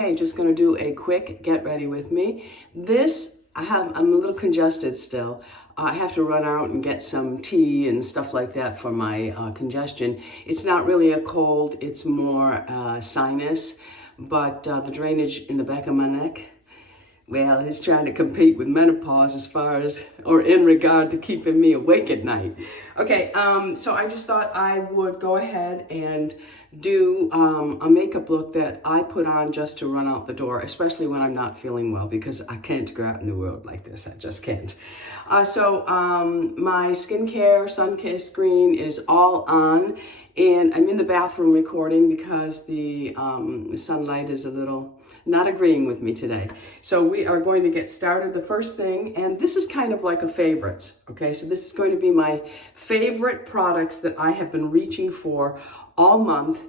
Hey, just gonna do a quick get ready with me. I'm a little congested still. I have to run out and get some tea and stuff like that for my congestion. It's not really a cold, it's more sinus, but the drainage in the back of my neck, well, it's trying to compete with menopause as far as, or in regard to keeping me awake at night. Okay, so I just thought I would go ahead and do a makeup look that I put on just to run out the door, especially when I'm not feeling well, because I can't go out in the world like this. I just can't. My skincare sun-kissed green is all on, and I'm in the bathroom recording because the sunlight is a little not agreeing with me today. So we are going to get started. The first thing, and this is kind of like a favorites, okay? So this is going to be my favorite products that I have been reaching for all month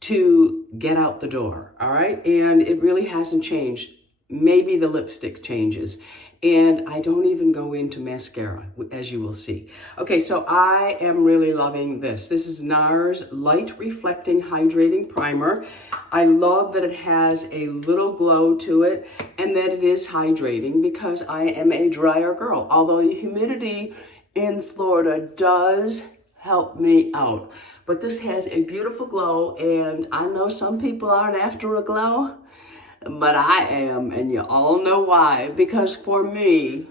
to get out the door, all right? And it really hasn't changed. Maybe the lipstick changes. And I don't even go into mascara, as you will see. Okay, so I am really loving this. This is NARS Light Reflecting Hydrating Primer. I love that it has a little glow to it and that it is hydrating because I am a drier girl. Although the humidity in Florida does help me out. But this has a beautiful glow, and I know some people aren't after a glow, but I am, and you all know why. Because for me,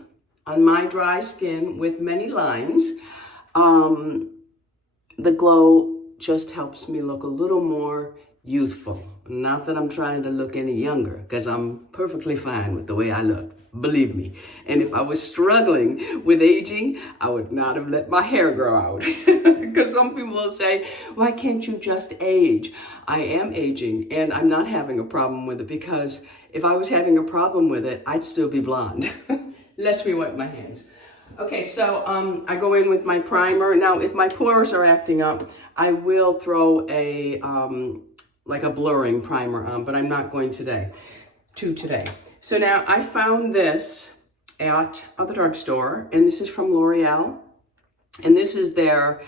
on my dry skin with many lines, the glow just helps me look a little more youthful. Not that I'm trying to look any younger, because I'm perfectly fine with the way I look, believe me. And if I was struggling with aging, I would not have let my hair grow out. Because some people will say, why can't you just age? I am aging, and I'm not having a problem with it, because if I was having a problem with it, I'd still be blonde. Let me wipe my hands. Okay, so I go in with my primer. Now, if my pores are acting up, I will throw a like a blurring primer on, but I'm not going today. So now I found this at the drugstore, and this is from L'Oreal, and this is their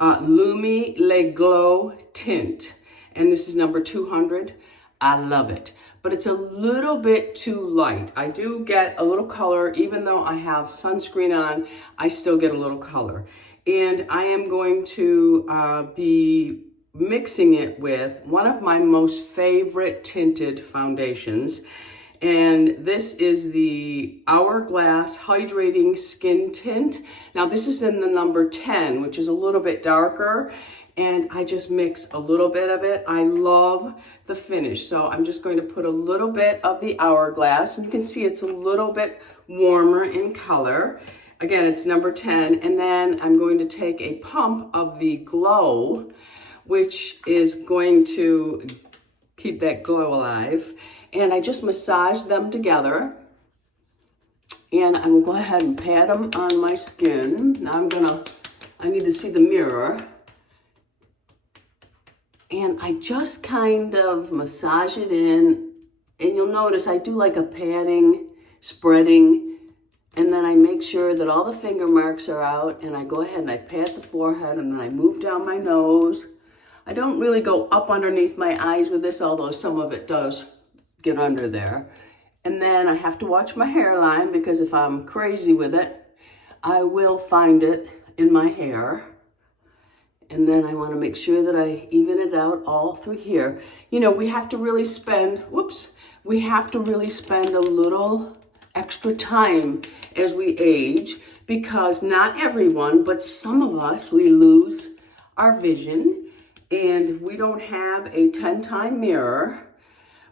Lumi Le Glow Tint, and this is number 200. I love it, but it's a little bit too light. I do get a little color, even though I have sunscreen on, I still get a little color. And I am going to be mixing it with one of my most favorite tinted foundations. And this is the Hourglass Hydrating Skin Tint. Now this is in the number 10, which is a little bit darker. And I just mix a little bit of it. I love the finish. So I'm just going to put a little bit of the Hourglass. And you can see it's a little bit warmer in color. Again, it's number 10. And then I'm going to take a pump of the Glow, which is going to keep that glow alive. And I just massage them together. And I will go ahead and pat them on my skin. Now I need to see the mirror. And I just kind of massage it in. And you'll notice I do like a patting, spreading, and then I make sure that all the finger marks are out, and I go ahead and I pat the forehead, and then I move down my nose. I don't really go up underneath my eyes with this, although some of it does get under there. And then I have to watch my hairline, because if I'm crazy with it, I will find it in my hair. And then I want to make sure that I even it out all through here. You know, we have to really spend, we have to really spend a little extra time as we age, because not everyone, but some of us, we lose our vision. And if we don't have a 10-time mirror,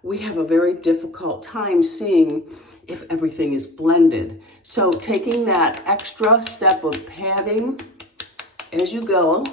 we have a very difficult time seeing if everything is blended. So taking that extra step of patting as you go,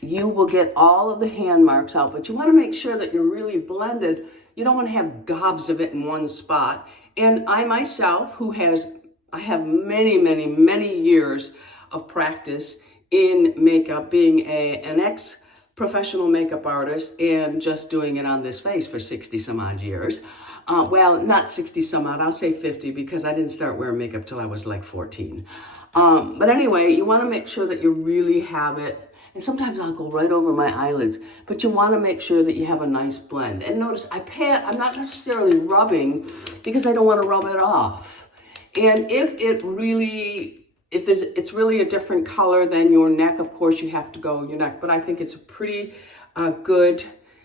you will get all of the hand marks out, but you want to make sure that you're really blended. You don't want to have gobs of it in one spot. And I myself, I have many years of practice in makeup, being an ex-professional makeup artist and just doing it on this face for 60 some odd years. Well, not 60 some odd, I'll say 50, because I didn't start wearing makeup till I was like 14. But anyway, you want to make sure that you really have it And sometimes I'll go right over my eyelids, but you want to make sure that you have a nice blend. And notice I'm not necessarily rubbing because I don't want to rub it off. And if it's really a different color than your neck, of course you have to go your neck, but I think it's a pretty good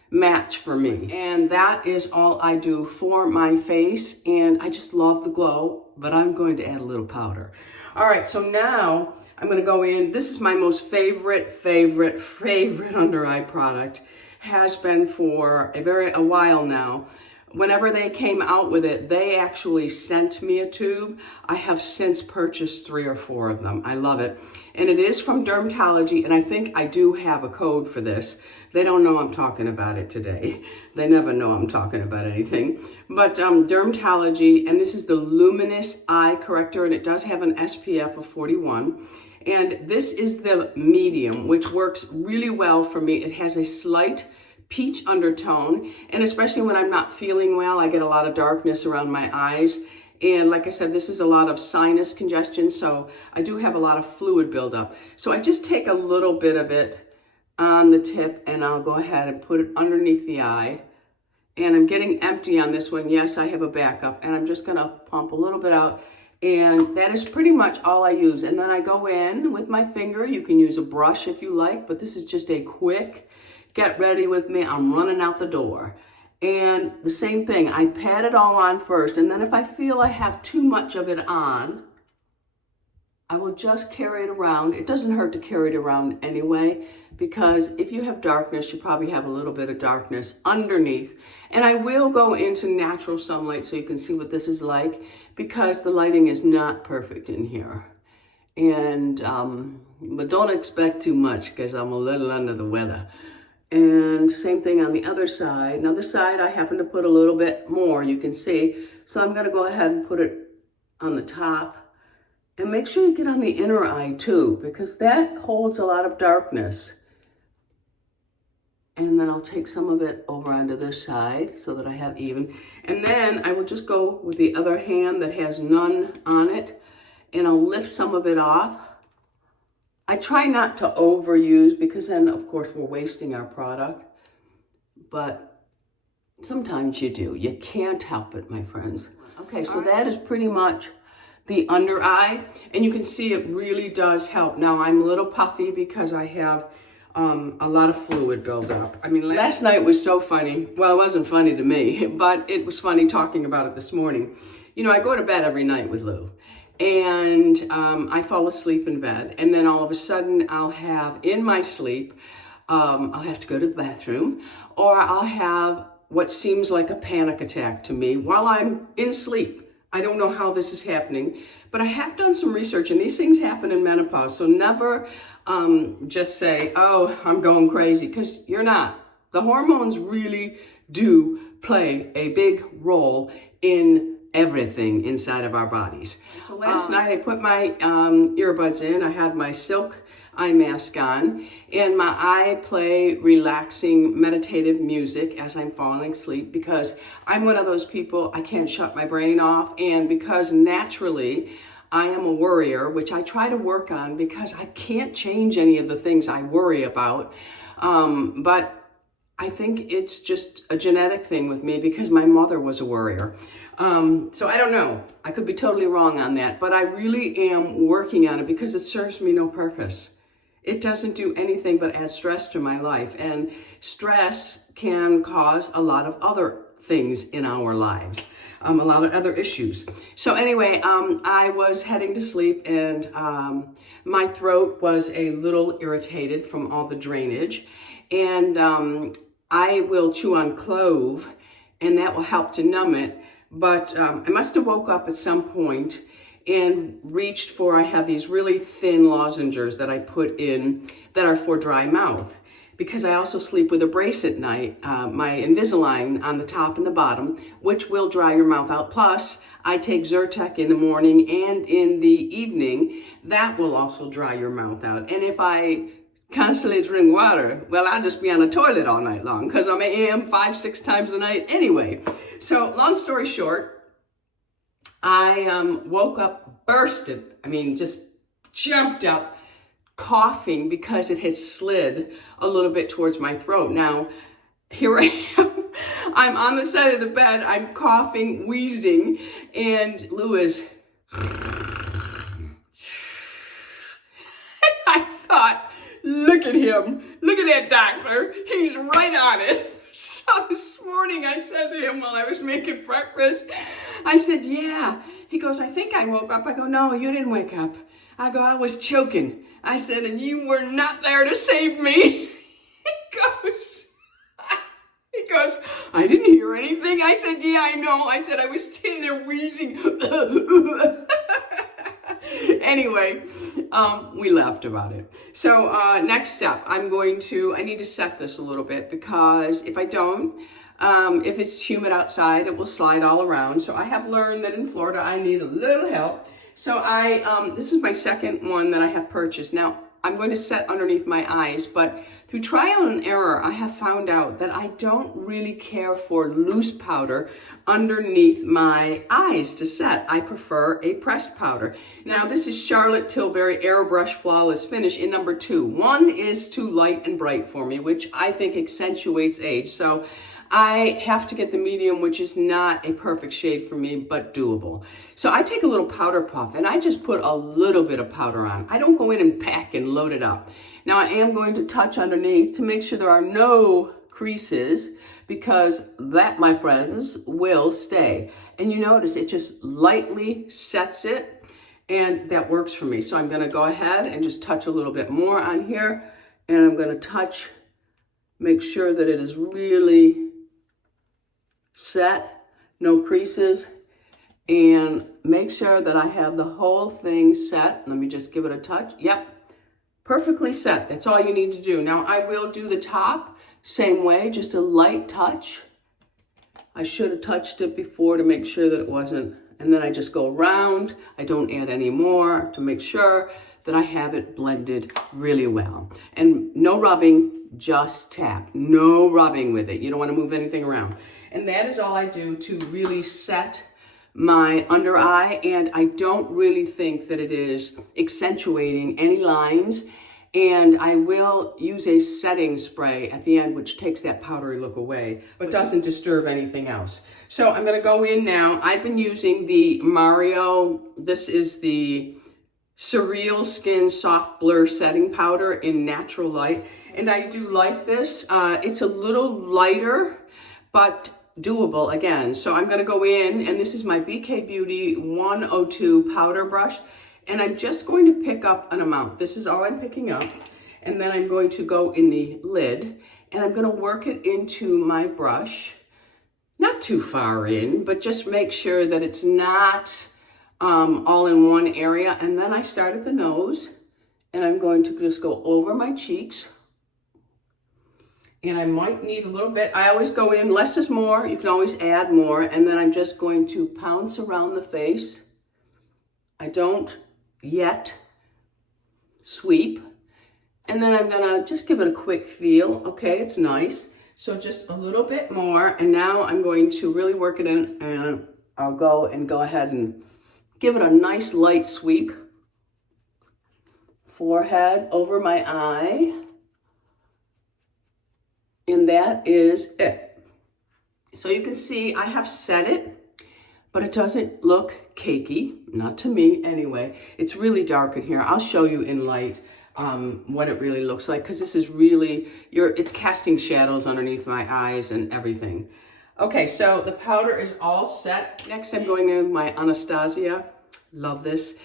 match for me. And that is all I do for my face, and I just love the glow, but I'm going to add a little powder. All right, so now I'm going to go in. This is my most favorite under eye product. Has been for a while now. Whenever they came out with it, they actually sent me a tube. I have since purchased 3 or 4 of them. I love it. And it is from Dermatology, and I think I do have a code for this. They don't know I'm talking about it today. They never know I'm talking about anything. But Dermatology, and this is the Luminous Eye Corrector, and it does have an SPF of 41. And this is the medium, which works really well for me. It has a slight peach undertone, and especially when I'm not feeling well, I get a lot of darkness around my eyes. And like I said, this is a lot of sinus congestion, so I do have a lot of fluid buildup. So I just take a little bit of it on the tip, and I'll go ahead and put it underneath the eye. And I'm getting empty on this one. Yes, I have a backup, and I'm just gonna pump a little bit out. And that is pretty much all I use. And then I go in with my finger. You can use a brush if you like, but this is just a quick get ready with me. I'm running out the door. And the same thing, I pat it all on first, and then if I feel I have too much of it on, I will just carry it around. It doesn't hurt to carry it around anyway, because if you have darkness, you probably have a little bit of darkness underneath. And I will go into natural sunlight so you can see what this is like, because the lighting is not perfect in here. And, but don't expect too much, because I'm a little under the weather. And same thing on the other side. Now this side, I happen to put a little bit more, you can see. So I'm gonna go ahead and put it on the top. And make sure you get on the inner eye too, because that holds a lot of darkness. And then I'll take some of it over onto this side so that I have even. And then I will just go with the other hand that has none on it, and I'll lift some of it off. I try not to overuse, because then of course we're wasting our product, but sometimes you do. You can't help it, my friends. Okay, so that is pretty much the under eye, and you can see it really does help. Now I'm a little puffy because I have a lot of fluid buildup. I mean, last night was so funny. Well, it wasn't funny to me, but it was funny talking about it this morning. You know, I go to bed every night with Lou. And I fall asleep in bed, and then all of a sudden I'll have, in my sleep, I'll have to go to the bathroom, or I'll have what seems like a panic attack to me while I'm in sleep. I don't know how this is happening, but I have done some research, and these things happen in menopause, so never just say, oh, I'm going crazy, because you're not. The hormones really do play a big role in everything inside of our bodies. So last night I put my earbuds in. I had my silk eye mask on, and I play relaxing meditative music as I'm falling asleep, because I'm one of those people, I can't shut my brain off, and because naturally I am a worrier, which I try to work on, because I can't change any of the things I worry about, but I think it's just a genetic thing with me, because my mother was a worrier. So I don't know. I could be totally wrong on that, but I really am working on it, because it serves me no purpose. It doesn't do anything but add stress to my life, and stress can cause a lot of other things in our lives, a lot of other issues. So anyway, I was heading to sleep, and my throat was a little irritated from all the drainage, and I will chew on clove, and that will help to numb it. But I must have woke up at some point and reached for, I have these really thin lozenges that I put in that are for dry mouth, because I also sleep with a brace at night, my Invisalign on the top and the bottom, which will dry your mouth out. Plus, I take Zyrtec in the morning and in the evening. That will also dry your mouth out. And if I constantly drink water, well, I'll just be on the toilet all night long, because I'm AM 5-6 times a night anyway. So long story short, I woke up bursted. I mean, just jumped up, coughing because it had slid a little bit towards my throat. Now, here I am. I'm on the side of the bed. I'm coughing, wheezing, and Lou is... I thought, look at him. Look at that doctor. He's right on it. So this morning I said to him while I was making breakfast, I said, yeah. He goes, I think I woke up. I go, no, you didn't wake up. I go, I was choking. I said, and you were not there to save me. He goes, I didn't hear anything. I said, yeah, I know. I said, I was sitting there wheezing. Anyway, we laughed about it. So next step, I need to set this a little bit, because if I don't, if it's humid outside, it will slide all around. So I have learned that in Florida, I need a little help. So this is my second one that I have purchased. Now, I'm going to set underneath my eyes, but through trial and error, I have found out that I don't really care for loose powder underneath my eyes to set. I prefer a pressed powder. Now, this is Charlotte Tilbury Airbrush Flawless Finish in number 2. One is too light and bright for me, which I think accentuates age. So I have to get the medium, which is not a perfect shade for me, but doable. So I take a little powder puff and I just put a little bit of powder on. I don't go in and pack and load it up. Now I am going to touch underneath to make sure there are no creases, because that, my friends, will stay. And you notice it just lightly sets it, and that works for me. So I'm gonna go ahead and just touch a little bit more on here, and I'm gonna touch, make sure that it is really set, no creases, and make sure that I have the whole thing set. Let me just give it a touch. Yep, perfectly set. That's all you need to do. Now I will do the top same way, just a light touch. I should have touched it before to make sure that it wasn't, and then I just go around. I don't add any more to make sure that I have it blended really well. And no rubbing, just tap. No rubbing with it. You don't want to move anything around. And that is all I do to really set my under eye, and I don't really think that it is accentuating any lines. And I will use a setting spray at the end, which takes that powdery look away, but doesn't disturb anything else. So I'm gonna go in now. I've been using the Mario, this is the Surreal Skin Soft Blur Setting Powder in Natural Light. And I do like this. It's a little lighter, but doable again. So I'm gonna go in, and this is my BK Beauty 102 powder brush. And I'm just going to pick up an amount. This is all I'm picking up. And then I'm going to go in the lid, and I'm going to work it into my brush. Not too far in, but just make sure that it's not all in one area. And then I start at the nose, and I'm going to just go over my cheeks. And I might need a little bit. I always go in, less is more. You can always add more. And then I'm just going to pounce around the face. I don't yet sweep, and then I'm gonna just give it a quick feel. Okay, it's nice. So just a little bit more, and now I'm going to really work it in, and I'll go ahead and give it a nice light sweep. Forehead over my eye, and that is it. So you can see I have set it, but it doesn't look cakey, not to me anyway. It's really dark in here. I'll show you in light what it really looks like, because this is really, it's casting shadows underneath my eyes and everything. Okay, so the powder is all set. Next I'm going in with my Anastasia. Love this.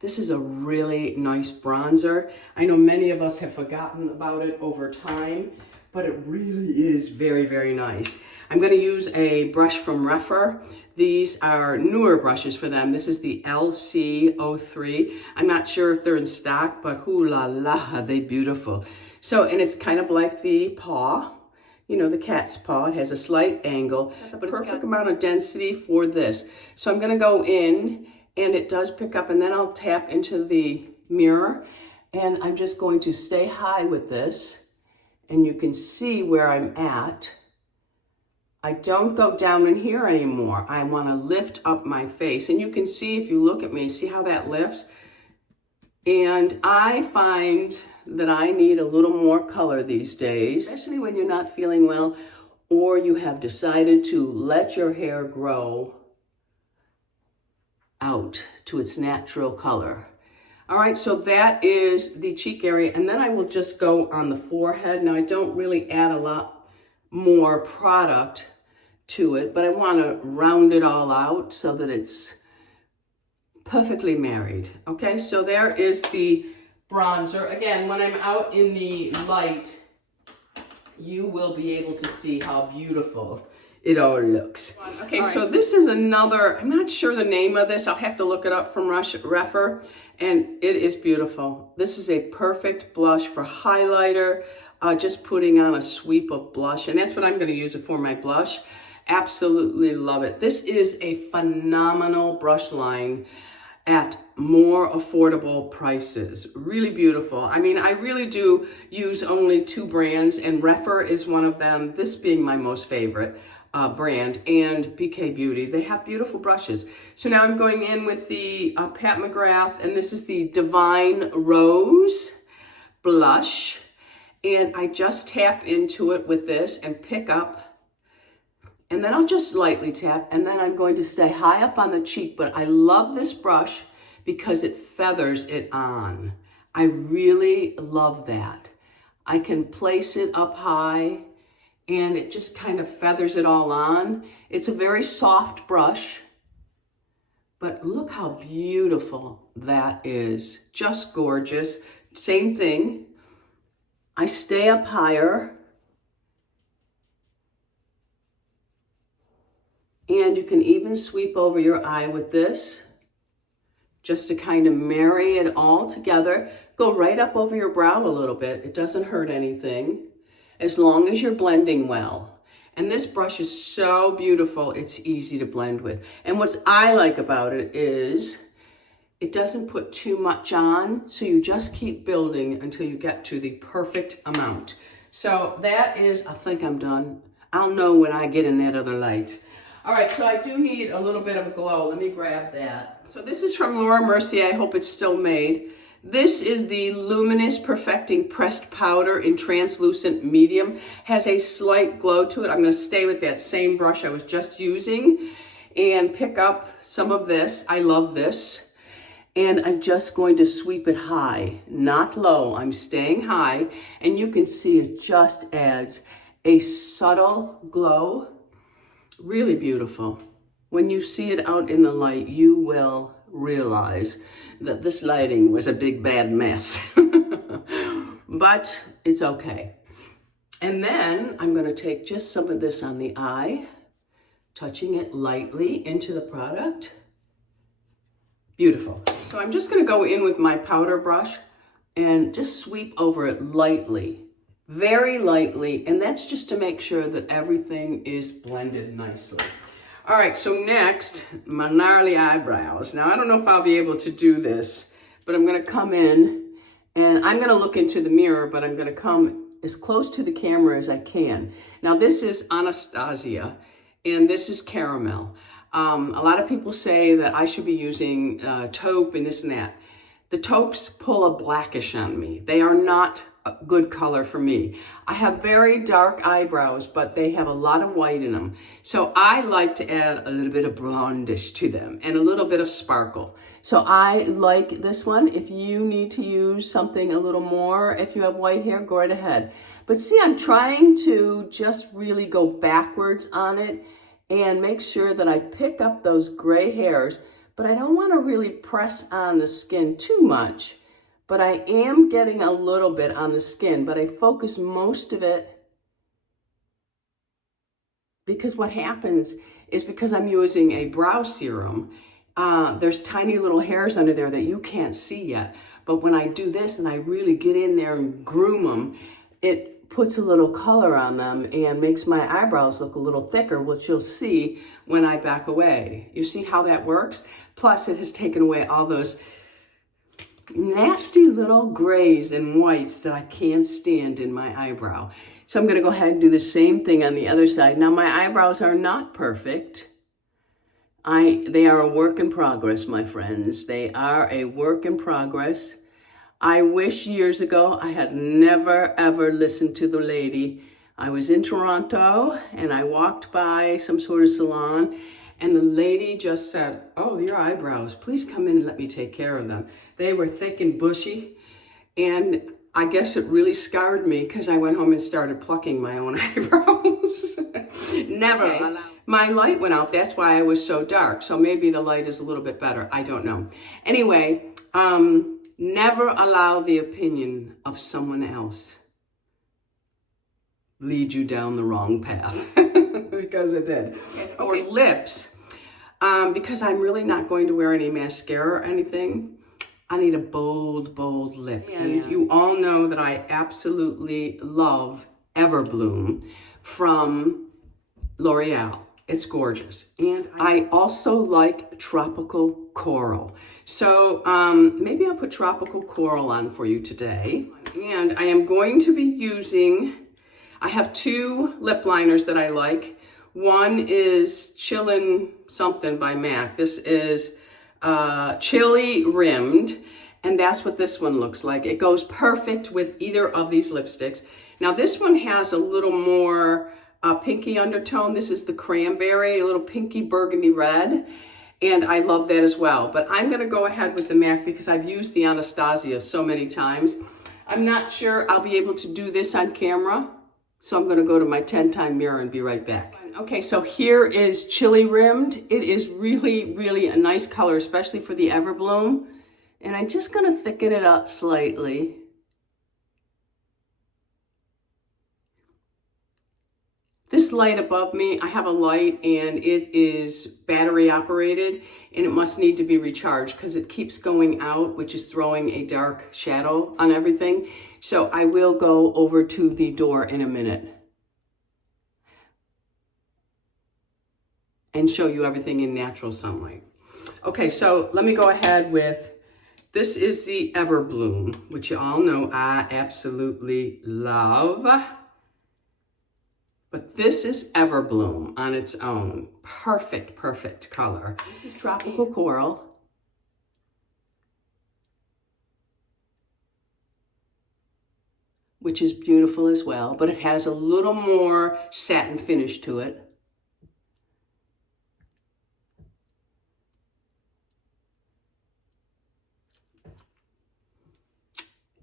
This is a really nice bronzer. I know many of us have forgotten about it over time, but it really is very, very nice. I'm gonna use a brush from REPHR. These are newer brushes for them. This is the LC03. I'm not sure if they're in stock, but hoo la la, are they beautiful. So, and it's kind of like the paw, you know, the cat's paw. It has a slight angle, but it's perfect amount of density for this. So I'm gonna go in, and it does pick up, and then I'll tap into the mirror, and I'm just going to stay high with this, and you can see where I'm at. I don't go down in here anymore. I want to lift up my face. And you can see, if you look at me, see how that lifts? And I find that I need a little more color these days, especially when you're not feeling well or you have decided to let your hair grow out to its natural color. All right, so that is the cheek area, and then I will just go on the forehead. Now, I don't really add a lot more product to it, but I want to round it all out so that it's perfectly married. Okay, so there is the bronzer. Again, when I'm out in the light, you will be able to see how beautiful it all looks. Okay, all right. So this is another, I'm not sure the name of this. I'll have to look it up from REPHR, and it is beautiful. This is a perfect blush for highlighter, just putting on a sweep of blush, and that's what I'm going to use it for, my blush. Absolutely love it. This is a phenomenal brush line at more affordable prices. Really beautiful. I mean, I really do use only 2 brands, and REPHR is one of them, this being my most favorite brand, and BK Beauty. They have beautiful brushes. So now I'm going in with the Pat McGrath, and this is the Divine Rose blush. And I just tap into it with this and pick up, and then I'll just lightly tap, and then I'm going to stay high up on the cheek. But I love this brush because it feathers it on. I really love that. I can place it up high, and it just kind of feathers it all on. It's a very soft brush, but look how beautiful that is. Just gorgeous. Same thing. I stay up higher, and you can even sweep over your eye with this, just to kind of marry it all together. Go right up over your brow a little bit. It doesn't hurt anything, as long as you're blending well. And this brush is so beautiful, it's easy to blend with. And what I like about it is it doesn't put too much on, so you just keep building until you get to the perfect amount. So that is, I think I'm done. I'll know when I get in that other light. All right, so I do need a little bit of a glow. Let me grab that. So this is from Laura Mercier. I hope it's still made. This is the Luminous Perfecting Pressed Powder in Translucent Medium. Has a slight glow to it. I'm going to stay with that same brush I was just using and pick up some of this. I love this. And I'm just going to sweep it high, not low. I'm staying high, and you can see it just adds a subtle glow. Really beautiful. When you see it out in the light, you will realize that this lighting was a big bad mess. But it's okay. And then I'm going to take just some of this on the eye, touching it lightly into the product. Beautiful. So I'm just going to go in with my powder brush and just sweep over it lightly, very lightly, and that's just to make sure that everything is blended nicely. All right, so next, my gnarly eyebrows. Now, I don't know if I'll be able to do this, but I'm going to come in, and I'm going to look into the mirror, but I'm going to come as close to the camera as I can. Now, this is Anastasia, and this is Caramel. A lot of people say that I should be using taupe and this and that. The taupes pull a blackish on me. They are not a good color for me. I have very dark eyebrows, but they have a lot of white in them. So I like to add a little bit of blondish to them and a little bit of sparkle. So I like this one. If you need to use something a little more, if you have white hair, go right ahead. But see, I'm trying to just really go backwards on it and make sure that I pick up those gray hairs, but I don't want to really press on the skin too much. But I am getting a little bit on the skin, but I focus most of it because what happens is because I'm using a brow serum, there's tiny little hairs under there that you can't see yet. But when I do this and I really get in there and groom them, it puts a little color on them and makes my eyebrows look a little thicker, which you'll see when I back away. You see how that works? Plus, it has taken away all those nasty little grays and whites that I can't stand in my eyebrow. So I'm going to go ahead and do the same thing on the other side. Now, my eyebrows are not perfect. They are a work in progress, my friends. They are a work in progress. I wish years ago I had never ever listened to the lady. I was in Toronto and I walked by some sort of salon and the lady just said, "Oh, your eyebrows, please come in and let me take care of them." They were thick and bushy, and I guess it really scarred me because I went home and started plucking my own eyebrows. Never. Okay. My light went out. That's why I was so dark. So maybe the light is a little bit better. I don't know. Anyway, never allow the opinion of someone else lead you down the wrong path. Because it did. Okay. Or lips. Because I'm really not going to wear any mascara or anything, I need a bold, bold lip. And you all know that I absolutely love Everbloom from L'Oreal. It's gorgeous. And I also like Tropical Coral. So maybe I'll put Tropical Coral on for you today. And I am going to be using, I have two lip liners that I like. One is Chillin' Something by MAC. This is Chili Rimmed. And that's what this one looks like. It goes perfect with either of these lipsticks. Now this one has a little more pinky undertone. This is the cranberry, a little pinky burgundy red. And I love that as well. But I'm gonna go ahead with the MAC because I've used the Anastasia so many times. I'm not sure I'll be able to do this on camera. So I'm gonna go to my 10-time mirror and be right back. Okay, so here is Chili Rimmed. It is really, really a nice color, especially for the Everbloom. And I'm just gonna thicken it up slightly. This light above me, I have a light and it is battery operated and it must need to be recharged because it keeps going out, which is throwing a dark shadow on everything. So I will go over to the door in a minute and show you everything in natural sunlight. Okay, so let me go ahead with, this is the Everbloom, which you all know I absolutely love. But this is Everbloom on its own. Perfect, perfect color. This is Tropical Coral. Which is beautiful as well, but it has a little more satin finish to it.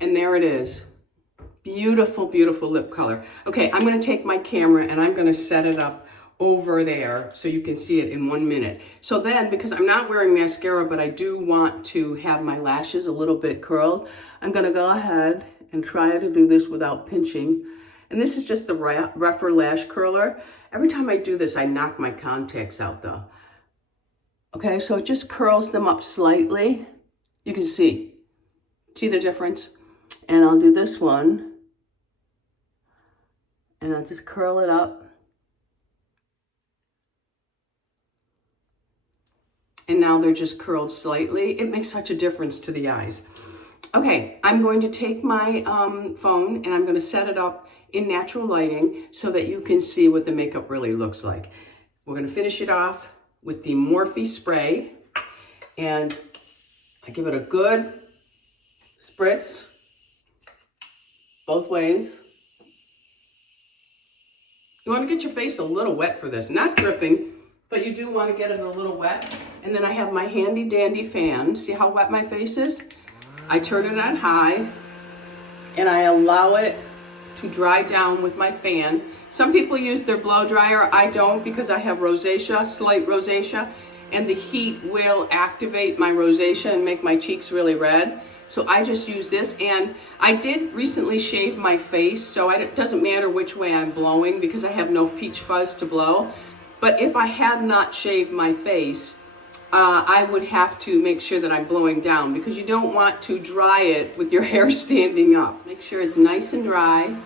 And there it is. Beautiful, beautiful lip color. Okay, I'm gonna take my camera and I'm gonna set it up over there so you can see it in 1 minute. So then, because I'm not wearing mascara, but I do want to have my lashes a little bit curled, I'm gonna go ahead and try to do this without pinching. And this is just the REPHR lash curler. Every time I do this, I knock my contacts out though. Okay, so it just curls them up slightly. You can see the difference? And I'll do this one. And I'll just curl it up. And now they're just curled slightly. It makes such a difference to the eyes. Okay, I'm going to take my phone and I'm going to set it up in natural lighting so that you can see what the makeup really looks like. We're going to finish it off with the Morphe spray. And I give it a good spritz both ways. You want to get your face a little wet for this, not dripping, but you do want to get it a little wet. And then I have my handy dandy fan. See how wet my face is? I turn it on high and I allow it to dry down with my fan. Some people use their blow dryer. I don't because I have rosacea, slight rosacea, and the heat will activate my rosacea and make my cheeks really red. So I just use this, and I did recently shave my face, so it doesn't matter which way I'm blowing because I have no peach fuzz to blow. But if I had not shaved my face, I would have to make sure that I'm blowing down because you don't want to dry it with your hair standing up. Make sure it's nice and dry.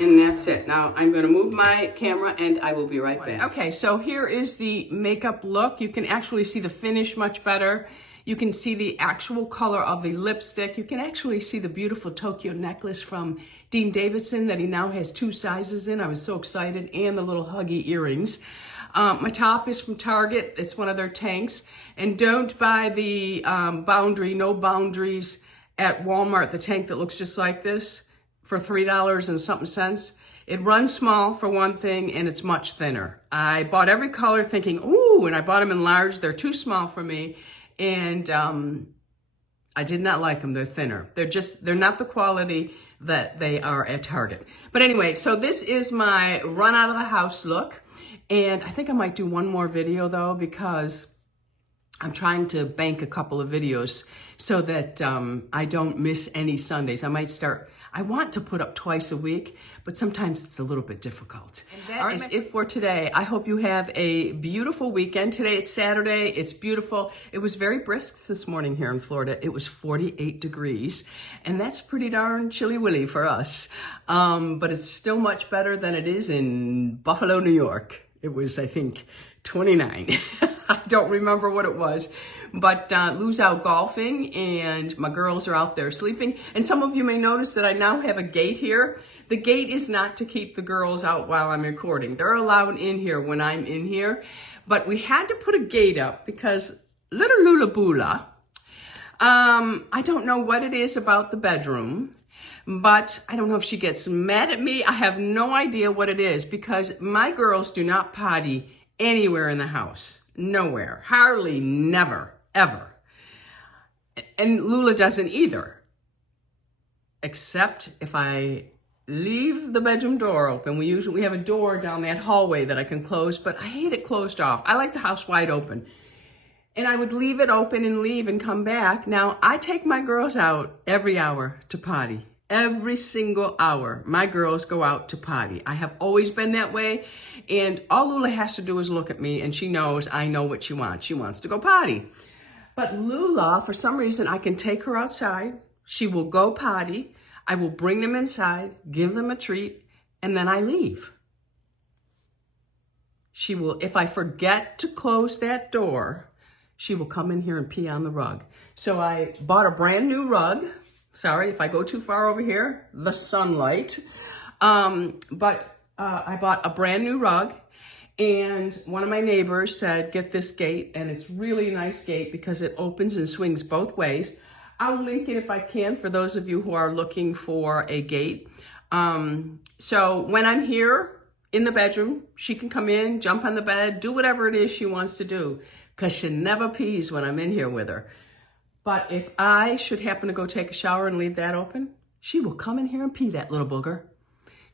And that's it. Now I'm going to move my camera and I will be right back. Okay, so here is the makeup look. You can actually see the finish much better. You can see the actual color of the lipstick. You can actually see the beautiful Tokyo necklace from Davidson that he now has 2 sizes in. I was so excited. And the little huggy earrings. My top is from Target. It's one of their tanks. And don't buy the boundary, no boundaries at Walmart, the tank that looks just like this, for $3 and something cents. It runs small for one thing, and it's much thinner. I bought every color thinking, ooh, and I bought them in large. They're too small for me, and I did not like them. They're thinner. They're not the quality that they are at Target. But anyway, so this is my run out of the house look, and I think I might do one more video though, because I'm trying to bank a couple of videos so that I don't miss any Sundays. I want to put up twice a week, but sometimes it's a little bit difficult. All right, that's it for today. I hope you have a beautiful weekend. Today it's Saturday. It's beautiful. It was very brisk this morning here in Florida. It was 48 degrees, and that's pretty darn chilly-willy for us. But it's still much better than it is in Buffalo, New York. It was, I think, 29. I don't remember what it was, but Lou's out golfing and my girls are out there sleeping. And some of you may notice that I now have a gate here. The gate is not to keep the girls out while I'm recording. They're allowed in here when I'm in here, but we had to put a gate up because little Lula, I don't know what it is about the bedroom, but I don't know if she gets mad at me. I have no idea what it is, because my girls do not potty anywhere in the house. Nowhere. Hardly, never, ever. And Lula doesn't either. Except if I leave the bedroom door open. We have a door down that hallway that I can close, but I hate it closed off. I like the house wide open. And I would leave it open and leave and come back. Now, I take my girls out every hour to potty. Every single hour, my girls go out to potty. I have always been that way, and all Lula has to do is look at me, and she knows I know what she wants. She wants to go potty. But Lula, for some reason, I can take her outside. She will go potty. I will bring them inside, give them a treat, and then I leave. She will, if I forget to close that door, she will come in here and pee on the rug. So I bought a brand new rug. Sorry if I go too far over here, the sunlight. But I bought a brand new rug, and one of my neighbors said, get this gate, and it's really a nice gate because it opens and swings both ways. I'll link it if I can for those of you who are looking for a gate. So when I'm here in the bedroom, she can come in, jump on the bed, do whatever it is she wants to do, because she never pees when I'm in here with her. But if I should happen to go take a shower and leave that open, she will come in here and pee, that little booger.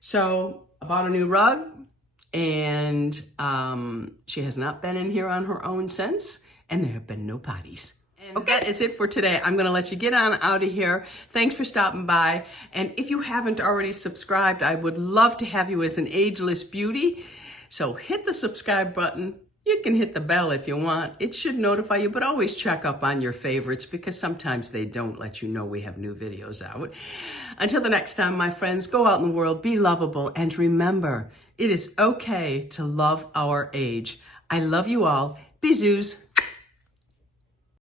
So I bought a new rug, and she has not been in here on her own since, and there have been no potties. And okay, that is it for today. I'm going to let you get on out of here. Thanks for stopping by. And if you haven't already subscribed, I would love to have you as an ageless beauty. So hit the subscribe button. You can hit the bell if you want. It should notify you, but always check up on your favorites, because sometimes they don't let you know we have new videos out. Until the next time, my friends, go out in the world, be lovable, and remember, it is okay to love our age. I love you all. Bisous.